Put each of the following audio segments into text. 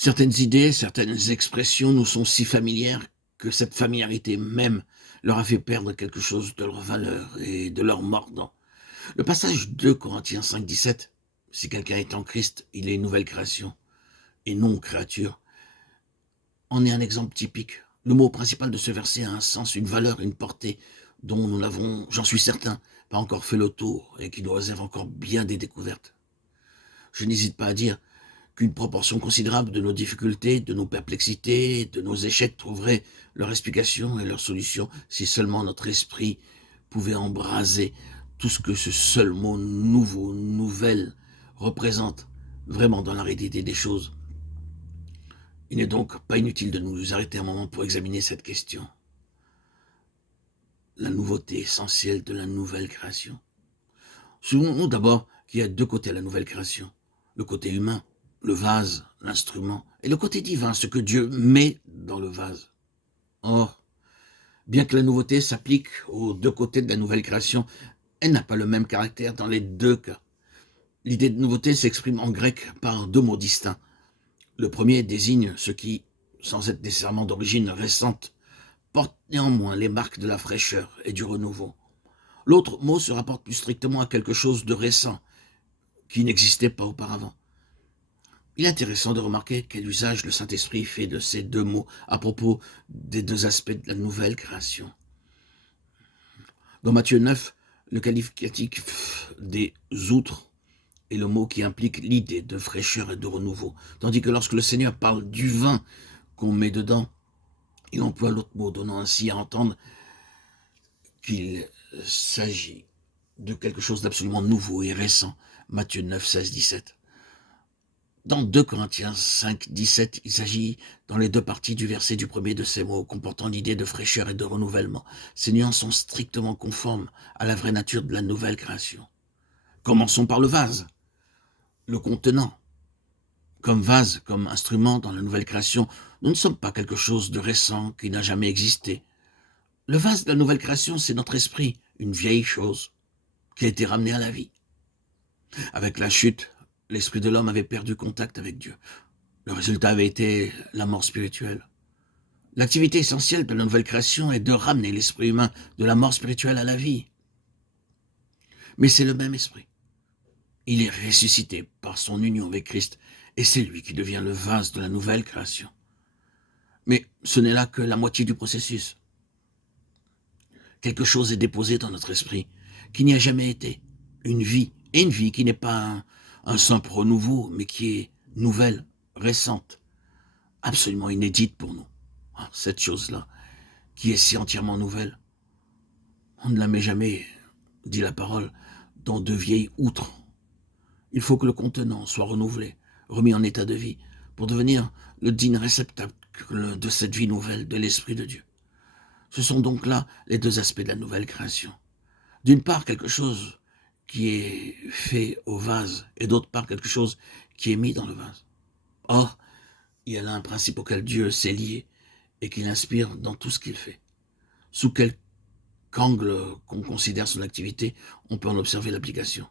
Certaines idées, certaines expressions nous sont si familières que cette familiarité même leur a fait perdre quelque chose de leur valeur et de leur mordant. Le passage de Corinthiens 5,17, si quelqu'un est en Christ, il est une nouvelle création et non créature, en est un exemple typique. Le mot principal de ce verset a un sens, une valeur, une portée dont nous n'avons, j'en suis certain, pas encore fait le tour et qui nous réserve encore bien des découvertes. Je n'hésite pas à dire qu'une proportion considérable de nos difficultés, de nos perplexités, de nos échecs trouverait leur explication et leur solution si seulement notre esprit pouvait embraser tout ce que ce seul mot nouveau, nouvelle, représente vraiment dans la réalité des choses. Il n'est donc pas inutile de nous arrêter un moment pour examiner cette question. La nouveauté essentielle de la nouvelle création. Souvenons-nous d'abord qu'il y a deux côtés à la nouvelle création. Le côté humain, le vase, l'instrument, et le côté divin, ce que Dieu met dans le vase. Or, bien que la nouveauté s'applique aux deux côtés de la nouvelle création, elle n'a pas le même caractère dans les deux cas. L'idée de nouveauté s'exprime en grec par deux mots distincts. Le premier désigne ce qui, sans être nécessairement d'origine récente, porte néanmoins les marques de la fraîcheur et du renouveau. L'autre mot se rapporte plus strictement à quelque chose de récent, qui n'existait pas auparavant. Il est intéressant de remarquer quel usage le Saint-Esprit fait de ces deux mots à propos des deux aspects de la nouvelle création. Dans Matthieu 9, le qualificatif des outres est le mot qui implique l'idée de fraîcheur et de renouveau, tandis que lorsque le Seigneur parle du vin qu'on met dedans, il emploie l'autre mot, donnant ainsi à entendre qu'il s'agit de quelque chose d'absolument nouveau et récent. Matthieu 9, 16, 17. Dans 2 Corinthiens 5, 17, il s'agit dans les deux parties du verset du premier de ces mots, comportant l'idée de fraîcheur et de renouvellement. Ces nuances sont strictement conformes à la vraie nature de la nouvelle création. Commençons par le vase, le contenant. Comme vase, comme instrument dans la nouvelle création, nous ne sommes pas quelque chose de récent qui n'a jamais existé. Le vase de la nouvelle création, c'est notre esprit, une vieille chose qui a été ramenée à la vie. Avec la chute, l'esprit de l'homme avait perdu contact avec Dieu. Le résultat avait été la mort spirituelle. L'activité essentielle de la nouvelle création est de ramener l'esprit humain de la mort spirituelle à la vie. Mais c'est le même esprit. Il est ressuscité par son union avec Christ et c'est lui qui devient le vase de la nouvelle création. Mais ce n'est là que la moitié du processus. Quelque chose est déposé dans notre esprit qui n'y a jamais été. Une vie, et une vie qui n'est pas un simple renouveau, mais qui est nouvelle, récente, absolument inédite pour nous. Cette chose-là, qui est si entièrement nouvelle, on ne la met jamais, dit la parole, dans de vieilles outres. Il faut que le contenant soit renouvelé, remis en état de vie, pour devenir le digne réceptacle de cette vie nouvelle de l'Esprit de Dieu. Ce sont donc là les deux aspects de la nouvelle création. D'une part, quelque chose qui est fait au vase, et d'autre part, quelque chose qui est mis dans le vase. Or, il y a là un principe auquel Dieu s'est lié et qu'il inspire dans tout ce qu'il fait. Sous quelque angle qu'on considère son activité, on peut en observer l'application.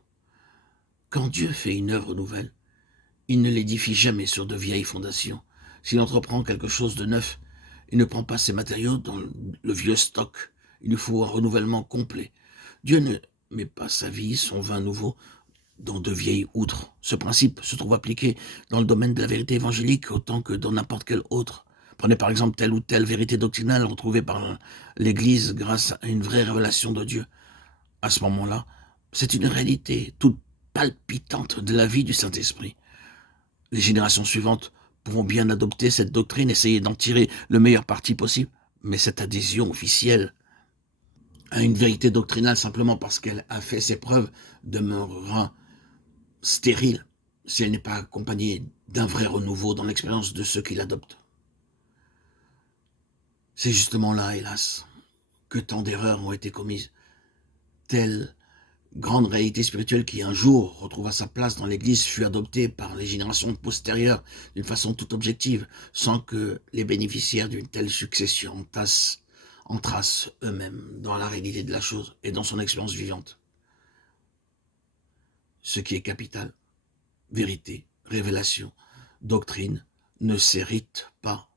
Quand Dieu fait une œuvre nouvelle, il ne l'édifie jamais sur de vieilles fondations. S'il entreprend quelque chose de neuf, il ne prend pas ses matériaux dans le vieux stock. Il nous faut un renouvellement complet. Dieu ne met pas sa vie, son vin nouveau, dans de vieilles outres. Ce principe se trouve appliqué dans le domaine de la vérité évangélique autant que dans n'importe quel autre. Prenez par exemple telle ou telle vérité doctrinale retrouvée par l'Église grâce à une vraie révélation de Dieu. À ce moment-là, c'est une réalité toute palpitante de la vie du Saint-Esprit. Les générations suivantes pourront bien adopter cette doctrine, essayer d'en tirer le meilleur parti possible, mais cette adhésion officielle à une vérité doctrinale simplement parce qu'elle a fait ses preuves demeurera stérile si elle n'est pas accompagnée d'un vrai renouveau dans l'expérience de ceux qui l'adoptent. C'est justement là, hélas, que tant d'erreurs ont été commises. Telle grande réalité spirituelle qui un jour retrouva sa place dans l'Église fut adoptée par les générations postérieures d'une façon toute objective, sans que les bénéficiaires d'une telle succession entrassent eux-mêmes dans la réalité de la chose et dans son expérience vivante. Ce qui est capital, vérité, révélation, doctrine, ne s'héritent pas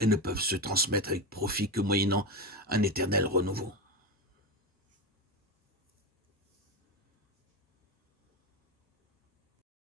et ne peuvent se transmettre avec profit que moyennant un éternel renouveau.